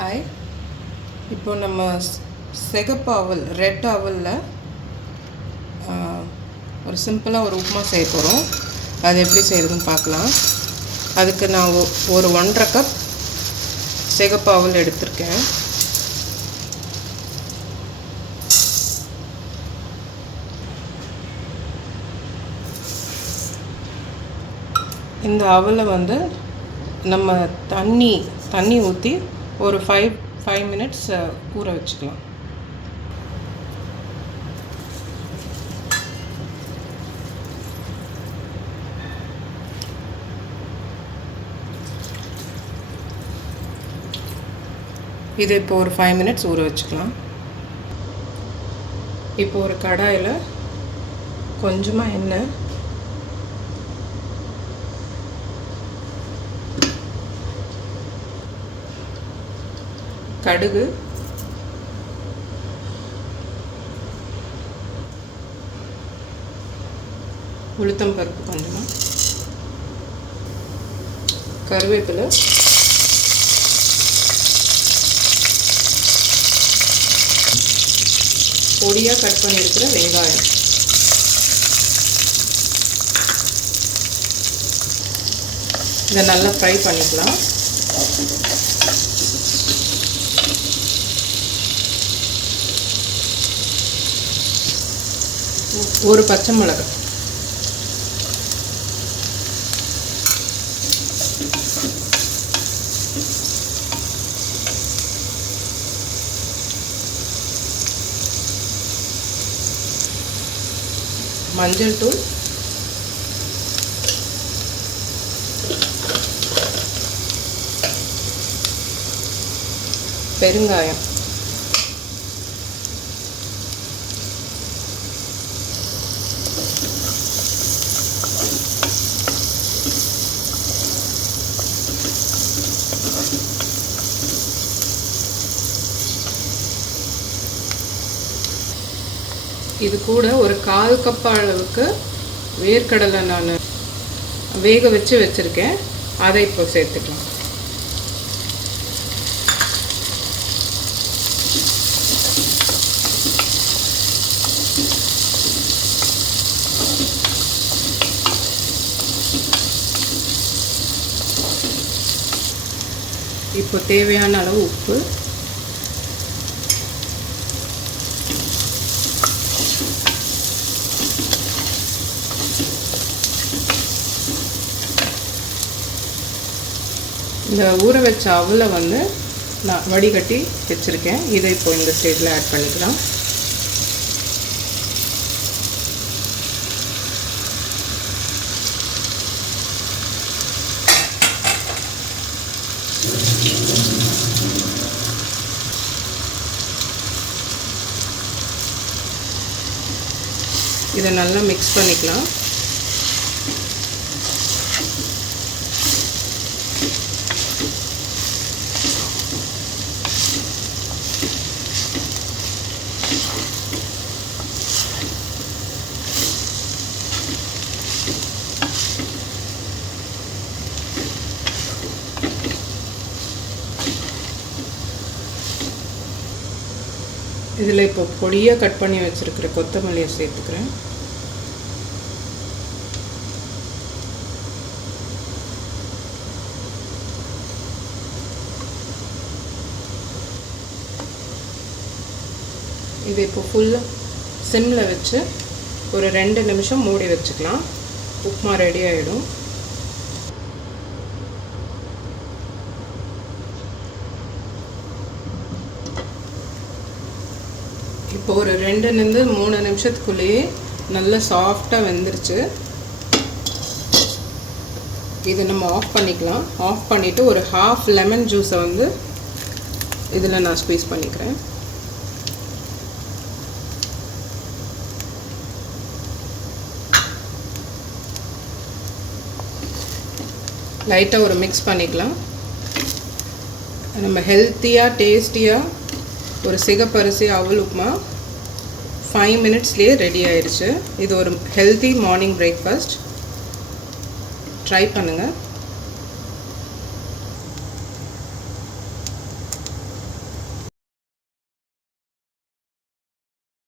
Hi. இப்போ நம்ம சிகப்பு அவல் ரெட் அவலில் ஒரு சிம்பிளாக ஒரு உப்புமா செய்ய போகிறோம். அது எப்படி செய்கிறதுன்னு பார்க்கலாம். அதுக்கு நான் ஒரு 1.5 கப் சிகப்பு அவல் எடுத்திருக்கேன். இந்த அவலை நம்ம தண்ணி ஊற்றி ஒரு 5 மினிட்ஸ் ஊற வச்சுக்கலாம். இது இப்போ ஒரு 5 மினிட்ஸ் ஊற வச்சுக்கலாம். இப்போ ஒரு கடாயில் கொஞ்சமாக எண்ணெய், கடுகு, உளுத்தம் பருப்பு கொஞ்சமாக, கருவேப்பிலை, பொடியாக கட் பண்ணி எடுக்கிற வெங்காயம், இதை நல்லா ஃப்ரை பண்ணிக்கலாம். ஒரு பச்சை மிளகாய், மஞ்சள் தூள், பெருங்காயம், இது கூட ஒரு 1/4 கப் அளவுக்கு வேர்க்கடலை நான் வேக வச்சுருக்கேன். அதை இப்போ சேர்த்துக்கலாம். இப்போ தேவையான அளவு உப்பு, இந்த ஊற வச்ச அவலை நான் வடிகட்டி வச்சுருக்கேன். இதை இப்போ இந்த ஸ்டேஜில் ஆட் பண்ணிக்கலாம். இதை நல்லா மிக்ஸ் பண்ணிக்கலாம். இதில் இப்போ பொடியாக கட் பண்ணி வச்சுருக்கிற கொத்தமல்லியை சேர்த்துக்கிறேன். இது இப்போ ஃபுல்லாக சிம்மில் வச்சு ஒரு 2 நிமிஷம் மூடி வச்சுக்கலாம். உப்புமா ரெடி ஆகிடும். இப்போ ஒரு 2-3 நிமிஷத்துக்குள்ளேயே நல்லா சாஃப்டாக வெந்துருச்சு. இதை நம்ம ஆஃப் பண்ணிக்கலாம். ஆஃப் பண்ணிவிட்டு ஒரு 1/2 லெமன் ஜூஸை இதில் நான் ஸ்குவீஸ் பண்ணிக்கிறேன். லைட்டாக ஒரு மிக்ஸ் பண்ணிக்கலாம். நம்ம ஹெல்த்தியாக டேஸ்டியாக ஒரு சிகப்பரிசி அவல் உப்புமா 5 மினிட்ஸ்லேயே ரெடி ஆயிடுச்சு. இது ஒரு ஹெல்த்தி மார்னிங் பிரேக்ஃபாஸ்ட். ட்ரை பண்ணுங்கள்.